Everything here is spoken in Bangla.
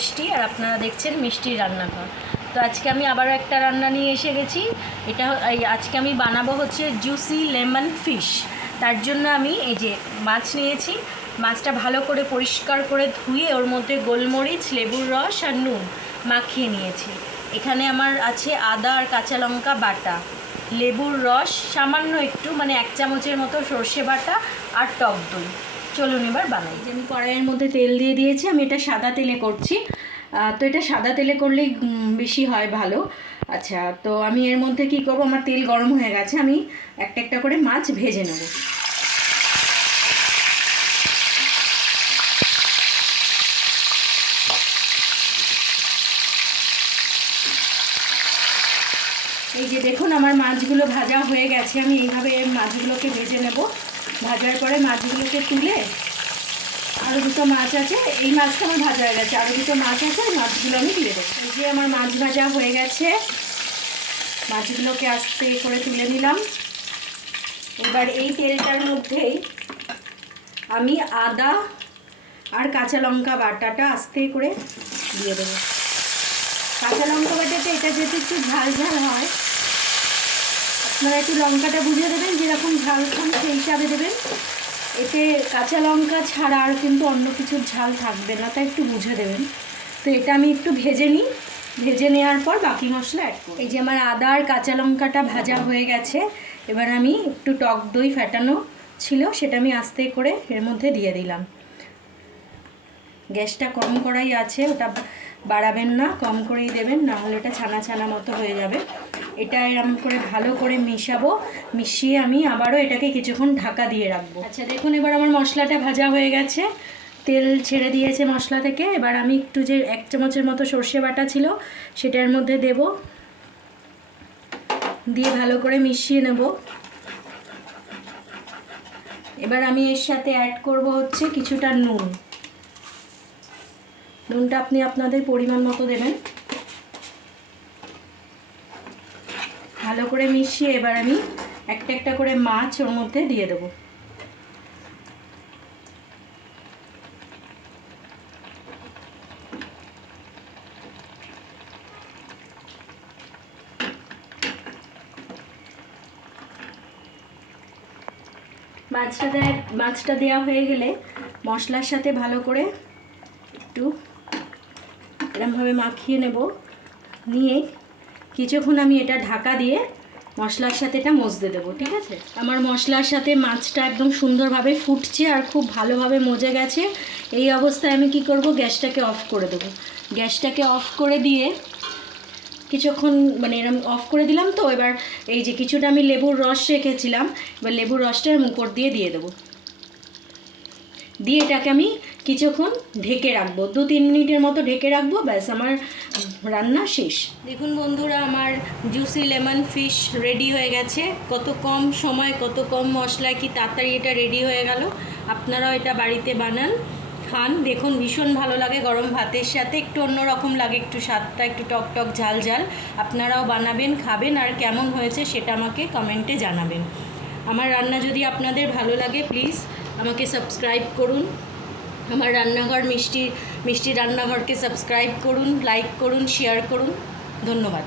মিষ্টি, আর আপনারা দেখছেন মিষ্টির রান্নাঘর। তো আজকে আমি আবারও একটা রান্না নিয়ে এসে গেছি। আজকে আমি বানাবো হচ্ছে জুসি লেমন ফিশ। তার জন্য আমি এই যে মাছ নিয়েছি, মাছটা ভালো করে পরিষ্কার করে ধুয়ে ওর মধ্যে গোলমরিচ, লেবুর রস আর নুন মাখিয়ে নিয়েছি। এখানে আমার আছে আদা আর কাঁচা লঙ্কা বাটা, লেবুর রস সামান্য একটু, মানে 1 চামচের মতো সর্ষে বাটা আর টক দই। চলুন এবার বানাই। যে আমি কড়াইয়ের মধ্যে তেল দিয়ে দিয়েছি, আমি এটা সাদা তেলে করছি। তো এটা সাদা তেলে করলেই বেশি হয় ভালো। আচ্ছা, তো আমি এর মধ্যে কি করব, আমার তেল গরম হয়ে গেছে, আমি একটা একটা করে মাছ ভেজে নেব। এই যে দেখুন আমার মাছগুলো ভাজা হয়ে গেছে, আমি এইভাবে মাছগুলোকে ভেজে নেব। ভাজার পরে মাছগুলোকে তুলে, আরও দুটো মাছ আছে, এই মাছটা আমার ভাজা হয়ে গেছে, আরও দুটো মাছ আছে, ওই মাছগুলো আমি দিয়ে দেবো। এই যে আমার মাছ ভাজা হয়ে গেছে, মাছগুলোকে আস্তে করে তুলে নিলাম। এবার এই তেলটার মধ্যেই আমি আদা আর কাঁচা লঙ্কা বাটাটা আস্তে করে দিয়ে দেবো। কাঁচা লঙ্কা বাটাতে এটা যেহেতু একটু ঝাল ঝাল হয়, আপনারা একটু লঙ্কাটা বুঝে দেবেন, যেরকম ঝাল খান সেই হিসাবে দেবেন। এতে কাঁচা লঙ্কা ছাড়া আর কিন্তু অন্য কিছুর ঝাল থাকবে না, তাই একটু বুঝে দেবেন। তো এটা আমি একটু ভেজে নিই, ভেজে নেওয়ার পর বাকি মশলা অ্যাড করি। এই যে আমার আদা আর কাঁচা লঙ্কাটা ভাজা হয়ে গেছে, এবার আমি একটু টক দই ফেটানো ছিল, সেটা আমি আস্তে করে এর মধ্যে দিয়ে দিলাম। গ্যাসটা কম করাই আছে, ওটা বাড়াবেন না, কম করেই দেবেন, নাহলে এটা ছানা ছানা মতো হয়ে যাবে। এটা এরকম করে ভালো করে মিশাবো, মিশিয়ে আমি আবারও এটাকে কিছুক্ষণ ঢাকা দিয়ে রাখবো। আচ্ছা দেখুন, এবার আমার মশলাটা ভাজা হয়ে গেছে, তেল ছেড়ে দিয়েছে মশলা থেকে। এবার আমি একটু যে 1 চামচের মতো সর্ষে বাটা ছিল সেটার মধ্যে দেব, দিয়ে ভালো করে মিশিয়ে নেব। এবার আমি এর সাথে অ্যাড করব হচ্ছে কিছুটা নুন। নুনটা আপনি আপনাদের পরিমাণ মতো দেবেন। ভালো করে মিশিয়ে এবার আমি একটা একটা করে মাছ ওর মধ্যে দিয়ে দেবো। মাছটা দেওয়া হয়ে গেলে মশলার সাথে ভালো করে একটু এরকমভাবে মাখিয়ে নেব, নিয়ে কিছুক্ষণ আমি এটা ঢাকা দিয়ে মশলার সাথে এটা মজতে দেবো। ঠিক আছে, আমার মশলার সাথে মাছটা একদম সুন্দরভাবে ফুটছে আর খুব ভালোভাবে মজে গেছে। এই অবস্থায় আমি কি করব, গ্যাসটাকে অফ করে দেবো। গ্যাসটাকে অফ করে দিয়ে কিছুক্ষণ, মানে এরকম অফ করে দিলাম। তো এবার এই যে কিছুটা আমি লেবুর রস রেখেছিলাম, এবার লেবুর রসটা উপর দিয়ে দেবো, দিয়ে এটাকে আমি কিছুক্ষণ ঢেকে রাখবো, 2-3 মিনিটের মতো ঢেকে রাখবো। ব্যাস, আমার রান্না শেষ। দেখুন বন্ধুরা, আমার জুসি লেমন ফিশ রেডি হয়ে গেছে। কত কম সময়, কত কম মশলায় কি তাড়াতাড়ি এটা রেডি হয়ে গেল। আপনারাও এটা বাড়িতে বানান, খান, দেখুন ভীষণ ভালো লাগে গরম ভাতের সাথে। একটু অন্যরকম লাগে, একটু স্বাদটা একটু টক টক ঝাল ঝাল। আপনারাও বানাবেন, খাবেন, আর কেমন হয়েছে সেটা আমাকে কমেন্টে জানাবেন। আমার রান্না যদি আপনাদের ভালো লাগে, প্লিজ আমাকে সাবস্ক্রাইব করুন। আমার রান্নাঘর মিষ্টি রান্নাঘরকে সাবস্ক্রাইব করুন, লাইক করুন, শেয়ার করুন। ধন্যবাদ।